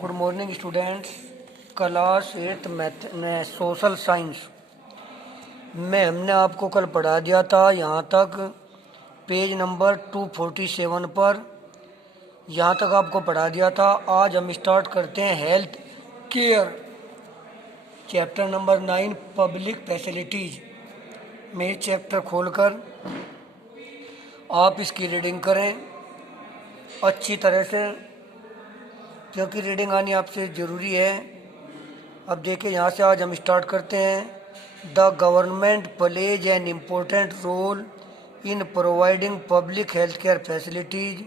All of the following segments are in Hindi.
Good morning students. Class 8 math में सोशल साइंस में हमने आपको कल पढ़ा दिया था यहाँ तक पेज नंबर 247 पर। यहाँ तक आपको पढ़ा दिया था। आज हम स्टार्ट करते हैं health care chapter number 9 public facilities में। चैप्टर खोलकर आप इसकी रीडिंग करें अच्छी तरह से, क्योंकि रीडिंग आनी आपसे ज़रूरी है। अब देखिए यहाँ से आज हम स्टार्ट करते हैं। The government plays an important role in providing public health care facilities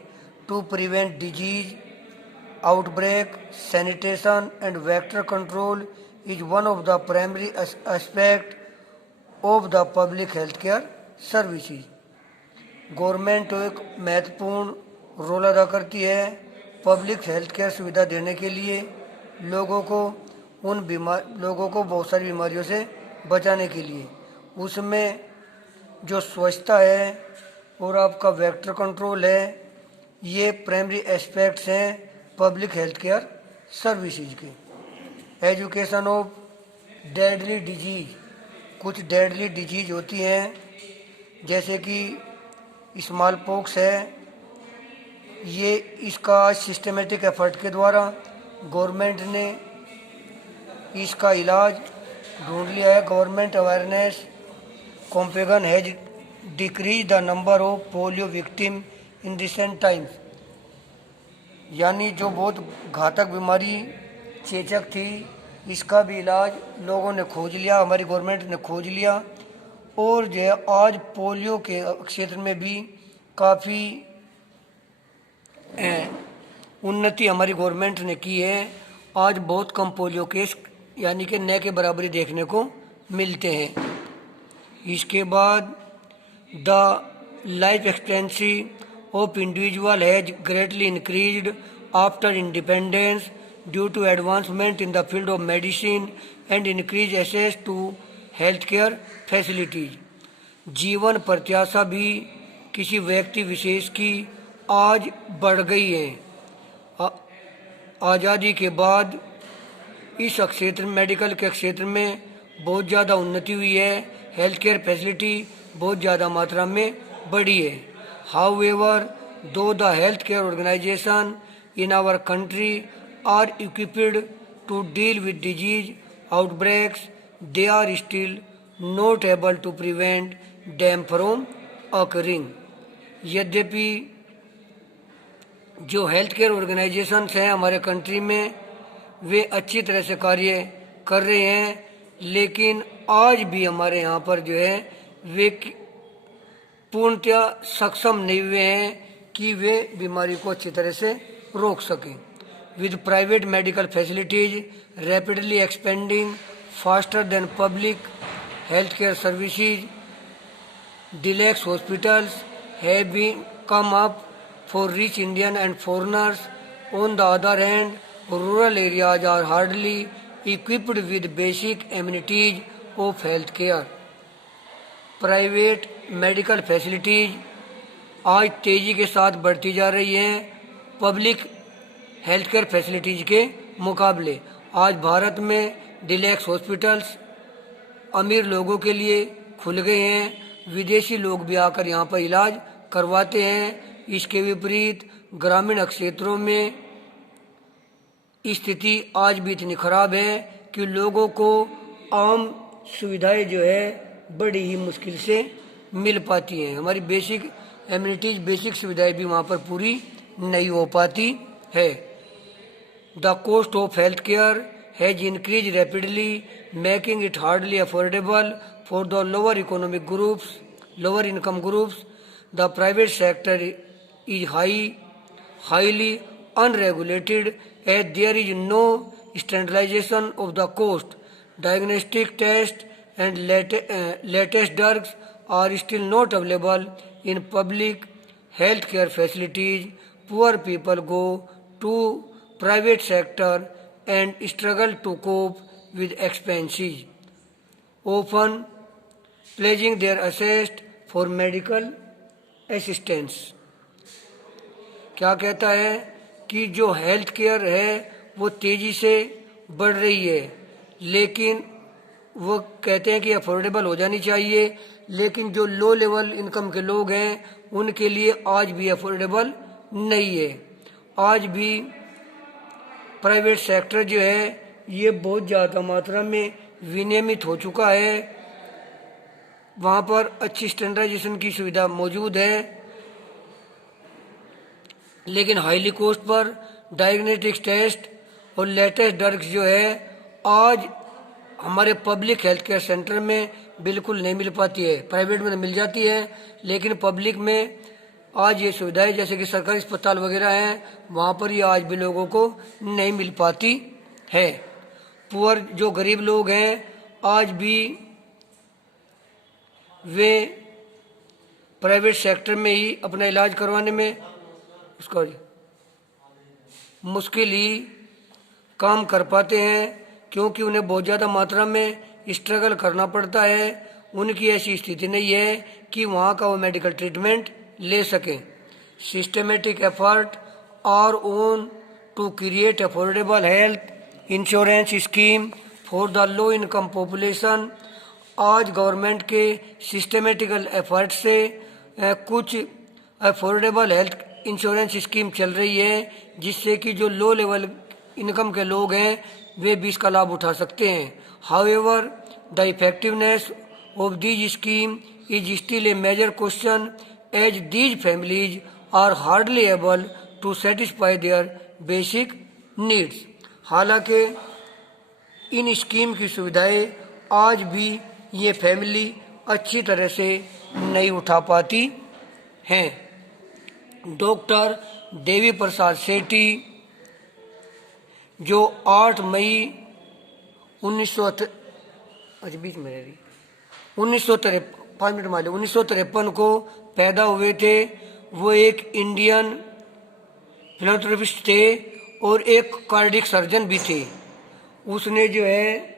to prevent disease outbreak, sanitation and vector control is one of the primary aspect of the public health care services. Government एक महत्वपूर्ण रोल अदा करती है पब्लिक हेल्थ केयर सुविधा देने के लिए लोगों को बहुत सारी बीमारियों से बचाने के लिए। उसमें जो स्वच्छता है और आपका वेक्टर कंट्रोल है, ये प्राइमरी एस्पेक्ट्स हैं पब्लिक हेल्थ केयर सर्विसेज के। एजुकेशन ऑफ डेडली डिजीज, कुछ डेडली डिजीज होती हैं जैसे कि स्मॉल पॉक्स है। ये इसका सिस्टमेटिक एफर्ट के द्वारा गवर्नमेंट ने इसका इलाज ढूंढ लिया है। Government awareness campaign has decrease the number of polio victim in recent times, यानी जो बहुत घातक बीमारी चेचक थी, इसका भी इलाज लोगों ने खोज लिया, हमारी गवर्नमेंट ने खोज लिया। और जो है आज पोलियो के क्षेत्र में भी काफ़ी उन्नति हमारी गवर्नमेंट ने की है। आज बहुत कम पोलियो केस यानी कि न के बराबरी देखने को मिलते हैं। इसके बाद the life expectancy of individual has greatly increased after independence due to advancement in the field of medicine and increase access to health care facilities. जीवन प्रत्याशा भी किसी व्यक्ति विशेष की आज बढ़ गई है। आज़ादी के बाद इस क्षेत्र मेडिकल के क्षेत्र में बहुत ज़्यादा उन्नति हुई है। हेल्थ केयर फैसिलिटी बहुत ज़्यादा मात्रा में बढ़ी है। However, though the health care organization in our country are equipped to deal with disease outbreaks, they are still not able to prevent them from occurring. यद्यपि जो हेल्थ केयर ऑर्गेनाइजेशंस हैं हमारे कंट्री में, वे अच्छी तरह से कार्य कर रहे हैं, लेकिन आज भी हमारे यहाँ पर जो है वे पूर्णतया सक्षम नहीं हुए हैं कि वे बीमारी को अच्छी तरह से रोक सकें। With private medical facilities rapidly expanding faster than public health care services, deluxe hospitals have been come up for rich Indian and foreigners. On the other hand, rural areas are hardly equipped with basic amenities of health care. Private medical facilities आज तेज़ी के साथ बढ़ती जा रही हैं पब्लिक हेल्थ केयर फैसिलिटीज के मुकाबले। आज भारत में डिलैक्स हॉस्पिटल्स अमीर लोगों के लिए खुल गए हैं, विदेशी लोग भी आकर यहाँ पर इलाज करवाते हैं। इसके विपरीत ग्रामीण क्षेत्रों में स्थिति आज भी इतनी खराब है कि लोगों को आम सुविधाएं जो है बड़ी ही मुश्किल से मिल पाती हैं। हमारी बेसिक एमिनिटीज, बेसिक सुविधाएं भी वहाँ पर पूरी नहीं हो पाती है। The cost of health care has increase rapidly, making it hardly affordable for the lower income groups. The private sector is highly unregulated as there is no standardization of the cost. Diagnostic tests and latest drugs are still not available in public health care facilities. Poor people go to private sector and struggle to cope with expenses, often pledging their assets for medical assistance। क्या कहता है कि जो हेल्थ केयर है वो तेज़ी से बढ़ रही है, लेकिन वो कहते हैं कि अफोर्डेबल हो जानी चाहिए, लेकिन जो लो लेवल इनकम के लोग हैं उनके लिए आज भी अफोर्डेबल नहीं है। आज भी प्राइवेट सेक्टर जो है ये बहुत ज़्यादा मात्रा में विनियमित हो चुका है। वहाँ पर अच्छी स्टैंडर्डाइजेशन की सुविधा मौजूद है, लेकिन हाईली कॉस्ट पर डायग्नोस्टिक टेस्ट और लेटेस्ट ड्रग्स जो है आज हमारे पब्लिक हेल्थ केयर सेंटर में बिल्कुल नहीं मिल पाती है। प्राइवेट में मिल जाती है, लेकिन पब्लिक में आज ये सुविधाएं जैसे कि सरकारी अस्पताल वगैरह हैं वहाँ पर ये आज भी लोगों को नहीं मिल पाती है। पुअर जो गरीब लोग हैं आज भी वे प्राइवेट सेक्टर में ही अपना इलाज करवाने में उसका मुश्किल ही काम कर पाते हैं, क्योंकि उन्हें बहुत ज़्यादा मात्रा में स्ट्रगल करना पड़ता है। उनकी ऐसी स्थिति नहीं है कि वहाँ का वो मेडिकल ट्रीटमेंट ले सकें। Systematic effort are on to create affordable health insurance scheme for the low income population. आज गवर्नमेंट के सिस्टमेटिकल एफर्ट से कुछ अफोर्डेबल हेल्थ इंश्योरेंस स्कीम चल रही है, जिससे कि जो लो लेवल इनकम के लोग हैं वे भी इसका लाभ उठा सकते हैं। However the effectiveness of this scheme is still a major question as these families are hardly able to satisfy their basic needs. हालांकि इन स्कीम की सुविधाएं आज भी ये फैमिली अच्छी तरह से नहीं उठा पाती हैं। डॉक्टर देवी प्रसाद सेठी जो 8 मई 1953 को पैदा हुए थे। वो एक इंडियन फिलान्थ्रोपिस्ट थे और एक कार्डियक सर्जन भी थे। उसने जो है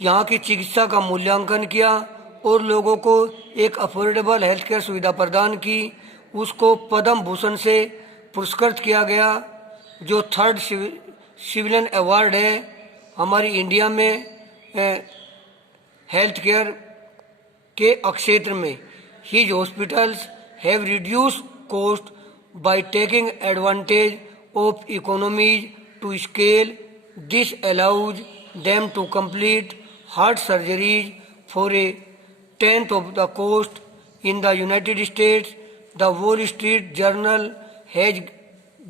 यहाँ की चिकित्सा का मूल्यांकन किया और लोगों को एक अफोर्डेबल हेल्थ केयर सुविधा प्रदान की। उसको पद्म भूषण से पुरस्कृत किया गया, जो 3rd सिविलियन अवार्ड है हमारी इंडिया में हेल्थ केयर के क्षेत्र में। His hospitals have reduce cost by taking advantage of economies to scale. This allows them to complete heart surgeries for a 10th of the cost in the United States. The Wall Street Journal has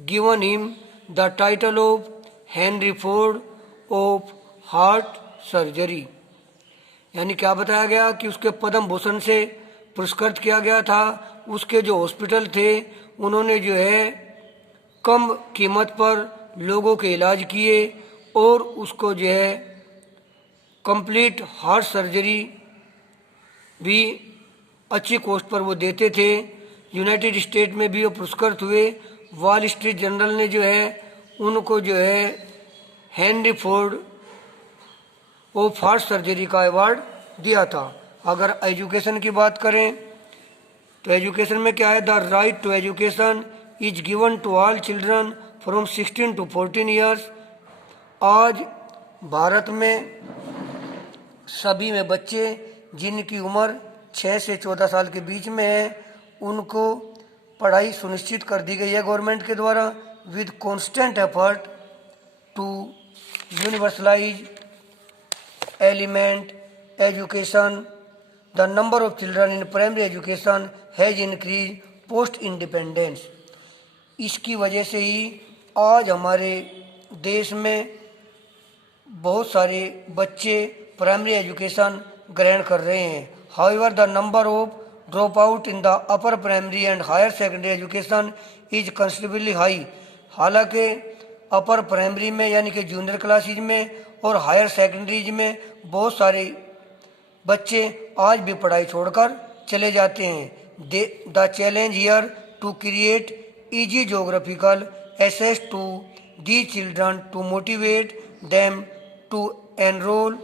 given him the title of Henry Ford of Heart Surgery. यानी क्या बताया गया कि उसके पद्म भूषण से पुरस्कृत किया गया था। उसके जो हॉस्पिटल थे उन्होंने जो है कम कीमत पर लोगों के इलाज किए और उसको जो है कंप्लीट हार्ट सर्जरी भी अच्छी कॉस्ट पर वो देते थे। यूनाइटेड स्टेट में भी वो पुरस्कृत हुए। वॉल स्ट्रीट जर्नल ने जो है उनको जो है Henry Ford of heart surgery का अवार्ड दिया था। अगर एजुकेशन की बात करें तो एजुकेशन में क्या है, the right to education is given to all children from 16 to 14 years. आज भारत में सभी में बच्चे जिनकी उम्र 6 से 14 साल के बीच में है उनको पढ़ाई सुनिश्चित कर दी गई है गवर्नमेंट के द्वारा with constant effort to universalize element education. The number of children in primary education has increase post independence. इसकी वजह से ही आज हमारे देश में बहुत सारे बच्चे प्राइमरी एजुकेशन ग्रहण कर रहे हैं। However the number of drop out in the upper primary and higher secondary education is considerably high. हालांकि अपर प्राइमरी में यानी कि जूनियर क्लासेज में और हायर सेकेंडरीज में बहुत सारे बच्चे आज भी पढ़ाई छोड़कर चले जाते हैं। The challenge here to create easy geographical access to these children to motivate them to enroll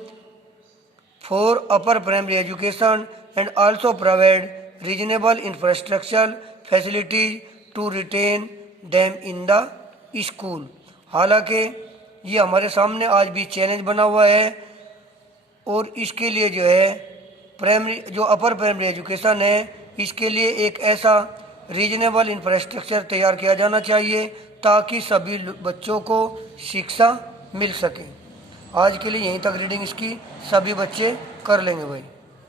for upper primary education and also provide reasonable infrastructural facilities to retain them in the school. हालांकि ये हमारे सामने आज भी चैलेंज बना हुआ है और इसके लिए जो है प्राइमरी जो अपर प्राइमरी एजुकेशन है इसके लिए एक ऐसा रीजनेबल इंफ्रास्ट्रक्चर तैयार किया जाना चाहिए ताकि सभी बच्चों को शिक्षा मिल सके। आज के लिए यहीं तक रीडिंग इसकी सभी बच्चे कर लेंगे भाई।